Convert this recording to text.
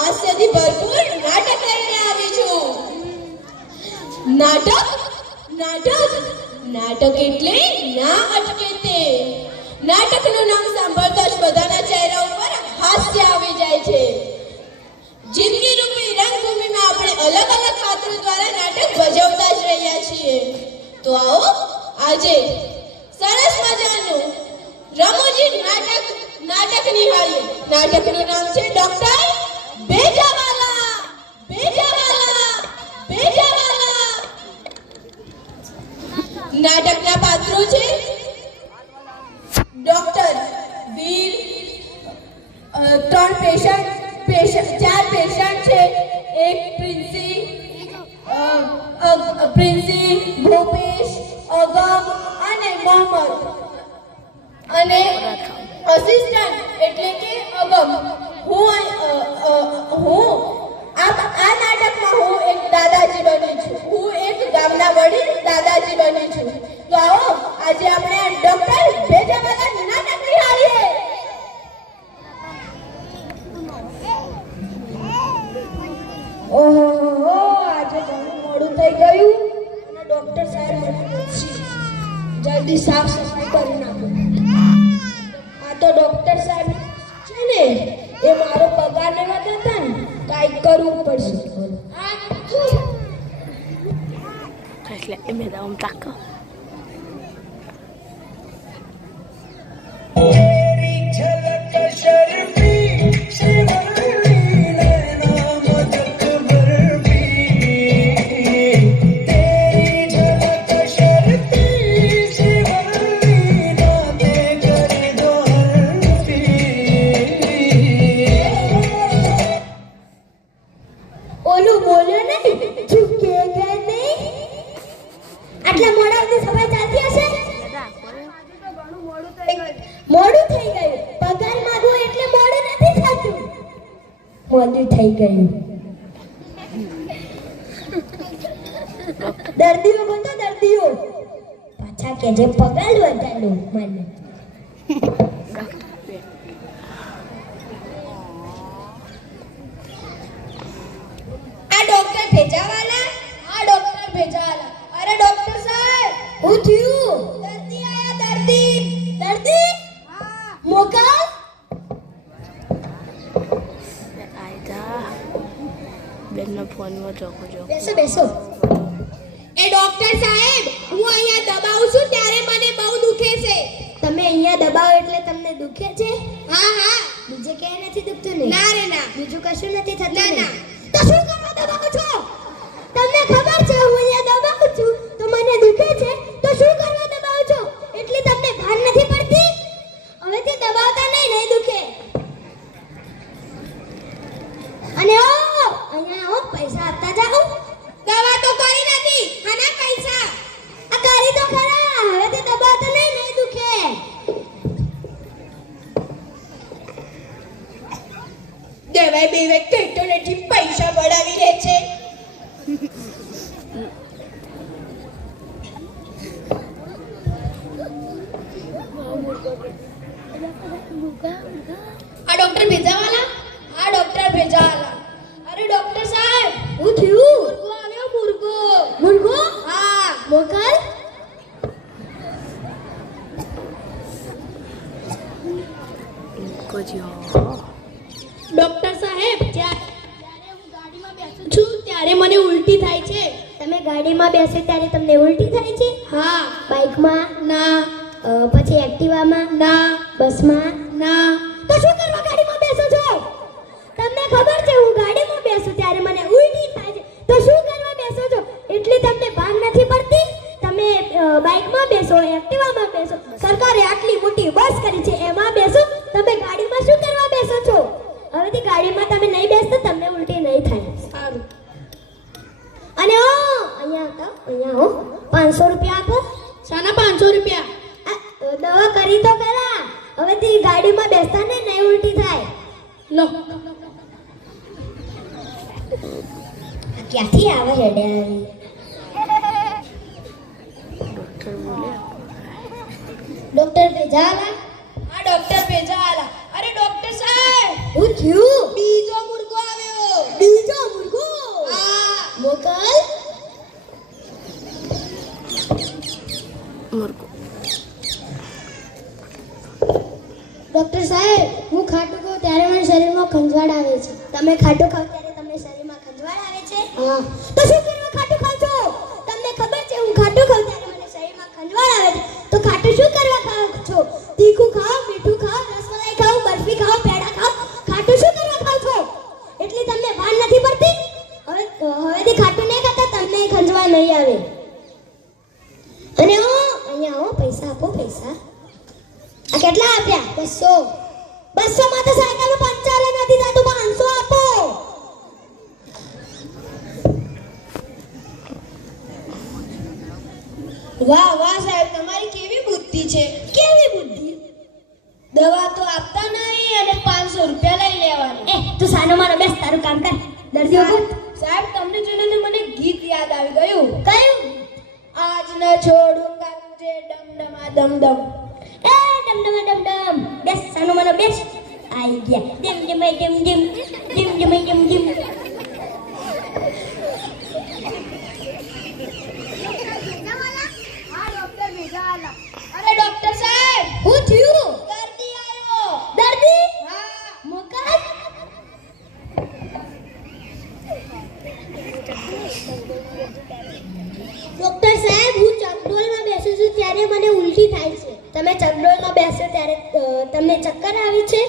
હાસ્યથી ભરપૂર નાટક લઈને આવી છું. નાટક નાટક નાટક એટલે ના અટકે તે. નાટકનું નામ સાંભળતા જ બધાના ચહેરા ઉપર હાસ્ય આવી જાય છે. જિંદગી રૂપી રંગભૂમિમાં આપણે અલગ અલગ પાત્રો દ્વારા નાટક ભજવતા જ રહ્યા છીએ. તો આવો આજે સરસ મજાનું રમૂજી નાટક નિહાળીએ. નાટકનું નામ છે ડોક્ટર ભેજાવાલા. ભેજાવાલા ભેજાવાલા. નાટકના પાત્રો છે ડોક્ટર વીર, ચાર પેશન્ટ છે. એક પ્રિન્સી, ભૂપેશ, અગમ અને મોહમ્મદ. અને અસિસ્ટન્ટ એટલે કે અગમ. હું આ નાટકમાં હું એક દાદાજી બની છું. હું એક ગામના વડીલ દાદાજી બની છું. તો આવો આજે આપણે ડોક્ટર ભેજાવાલા નાટક નિહાળીએ. ઓહો, આજે ઘણું મોડું થઈ ગયું અને ડોક્ટર સાહેબ મને પૂછશે જલ્દી સાફ સફાઈ કરી નાખો. આ તો ડોક્ટર સાહેબ છે ને, એ મારો પગાર લેવા જતા ને, કાંઈક કરવું પડશે. એટલે એમ દામ તાકો મોડું થઈ ગયું. પગાર માંગો એટલે મોડું નથી થતું. મોડું થઈ ગયું. દર્દીઓ બોલો, દર્દીઓ પાછા કે જે પગાર વધારો મને. આ ડોક્ટર ભેજાવાલા. આ ડોક્ટર ભેજાવાલા. અરે ડોક્ટર સાહેબ, હું થયું? દર્દી આયા, દર્દી. દર્દી મોકલ. બેનનો ફોનમાં જોકો. બેસો બેસો. એ ડોક્ટર સાહેબ, હું અહીંયા દબાવું છું ત્યારે મને બહુ દુખે છે. તમે અહીંયા દબાવો એટલે તમને દુખે છે? હા હા. બીજે ક્યાંય નથી દુખતું ને? ના રે ના. બીજું કશું નથી થતું? ના ના. તો શું કરવા દબાવો છો? તમને ખબર છે હું અહીંયા દબાવું છું તો મને દુખે છે, તો શું કરવા દબાવો છો? એટલે તમને ભાન નથી પડતી? હવેથી દબાવતા નહીં દુખે. અને અહીંયા પૈસા આપતા જાઓ. દવા તો કરી નથી. આના પૈસા આ કરી તો ખરા. હવેથી દબાવતા નહીં દુખે. દેવાય બેવાય કહેતો નથી, પૈસા બળાવી લે છે. આ ડોક્ટર ભેજાવાલા. આ ડોક્ટર ભેજાવાલા. અરે ડોક્ટર સાહેબ, હું થયું? મુર્ગો આવ્યો. મુર્ગો. મુર્ગો? હા. મોકલ. ડોક્ટર સાહેબ, જ્યારે હું ગાડીમાં બેસું છું ત્યારે મને ઉલટી થાય છે. તમે ગાડીમાં બેસો ત્યારે તમને ઉલટી થાય છે? હા. બાઇકમાં? ના. પછી એક્ટિવામાં? ના. બસમાં? ના. તો શું કરવા ગાડીમાં બેસો છો? તમને ખબર છે હું ગાડીમાં બેસું ત્યારે મને ઉલટી થાય છે, તો શું કરવા બેસો છો? એટલે તમને ભાન નથી પડતી? તમે બાઇકમાં બેસો, એક્ટિવામાં બેસો, સરકારે આટલી મોટી બસ કરી છે એમાં બેસો, તમે ગાડીમાં શું કરવા બેસો છો? હવેથી ગાડીમાં તમે નહીં બેસતો, તમને ઉલટી નહીં થાય. સારું. અને અહીંયા 500 રૂપિયા આપો. શાના 500 રૂપિયા? દવા કરી તો ખરા. હવેથી ગાડીમાં બેસતા નહીં ઉલટી થાય. લો. ક્યાંથી આવે હેડે આવી? ડોક્ટર ભેજાવાલા. હા ડોક્ટર ભેજાવાલા. અરે ડોક્ટર સાહેબ, હું થયું? બીજો મુર્ગો આવ્યો. શરીરમાં ખંજવાળ આવે છે. તમે ખાટું ખાવ ત્યારે તમને શરીરમાં ખંજવાળ આવે છે? હા. તો શું કરવા ખાટું ખાવ છો? તમને ખબર છે હું ખાટું ખાવ ત્યારે મને શરીરમાં ખંજવાળ આવે છે. તો ખાટું શું કરવા ખાવ છો? તીખું ખાવ, મીઠું ખાવ, રસમલાઈ ખાવ, બરફી ખાવ, પેડા ખાવ. ખાટું શું કરવા ખાવ છો? એટલે તમને ભાન નથી પડતી? હવેથી ખાટું નહીં ખાતા તમને ખંજવાળ નહીં આવે. અને અહીંયા આવો, પૈસા આપો. પૈસા આ કેટલા આપ્યા? 200. 200 માં તો સાયકલ પંચર નથી થતું. 500 આપો. વાહ વાહ સાહેબ, તમારી કેવી બુદ્ધિ છે. કેવી બુદ્ધિ? દવા તો આપતા નહીં અને 500 રૂપિયા લઈ લેવાના. તું સાનો માનો બેસ, તારું કામ કર. દર્દીઓ સાહેબ, તમને જોઈને મને ગીત યાદ આવી ગયું. કયું? આજ ન છોડુંગા તુજે ડમડમા ડમડમ. એ ડમડમ ડમડમ. બેસ સાનો માનો બેસ. આઈ ગયા. ડમડમ ડમડમ. ડમડમ ડમડમ. અરે ડોક્ટર સાહેબ, હું થયું? દર્દી આવ્યો. દર્દી? હા. મોકલ. ડોક્ટર સાહેબ, હું ચકડોળમાં બેસું છું ત્યારે મને ઉલટી થાય છે. તમે ચકડોળમાં બેસો ત્યારે તમને ચક્કર આવે છે?